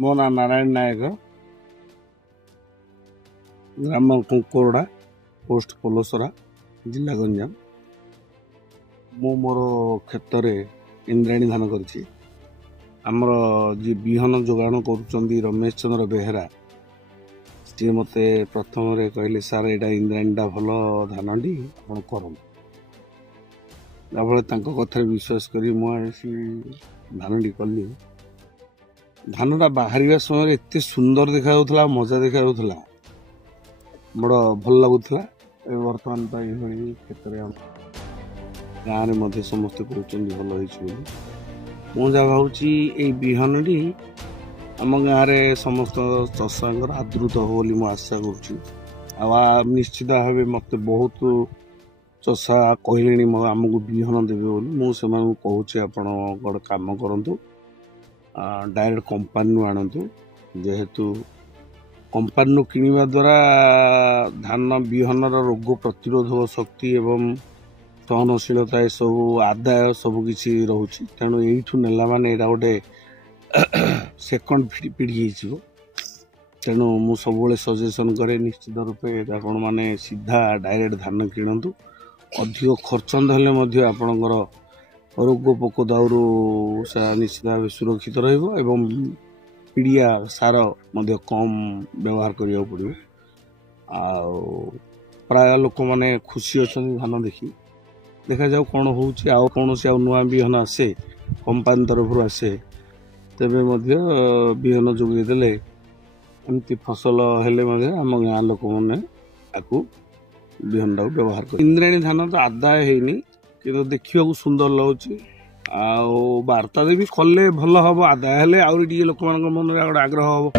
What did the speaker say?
मो ना नारायण नायक ग्राम कोरडा पोस्ट पोलोसरा जिला गंजाम मु मोर क्षेत्र इंद्राणी धान करछि आमर जी बिहन जोगाण करुचंदी रमेश चंद्र बेहेरा सी मते प्रथम रे कहले सार एटा इंद्राणीटा भल धानटी आपण करम कथा विश्वास करी मुझे धानटी कली धानटा बाहर समय एत सुंदर देखा मजा देखा बड़ भल लगुला बर्तमान तो ये क्षेत्र गाँव में समस्ते कहते भल मुझा भावी ये बिहनटी आम गाँव में समस्त चषांर आदृत हो बोली मु आशा कर निश्चित भाव मत बहुत चषा कहले आमको बिहन देवे बोली मुझे कहूँ आपण गोटे कम करूँ डायरेक्ट कंपानी आणतु जेहेतु कंपानी किणवा द्वारा धान बिहन रोग प्रतिरोधक शक्ति एवं सहनशीलता सब आदाय सबकि रोचे तेणु यू नेला माने एटा गोटे सेकंड पीढ़ी हो तेणु मु सब सजेसन करे निश्चित रूपे आपण माने सीधा डायरेक्ट धान किणतु अधिक खर्च हेल्ले आपणकर रोग पोक दाउरू निश्चित भाव सुरक्षित रही पीड़िया सार कम व्यवहार करिया पड़ो प्राय लोक मैंने खुशी अच्छा धान देखी देखा जाऊ कौन हो कौन से नुआ बिहन आसे कंपानी तरफ आसे तेबे बिहन जोगेदेले एमती फसल हेले आम गाँ लोक मैंने बिहन टाक व्यवहार कर इंद्राणी धान तो आदाय है कि देखा सुंदर लगुच वार्ता भी कले भल हम आदाय हेले आउरी लोक मन गोटे आग्रह हम।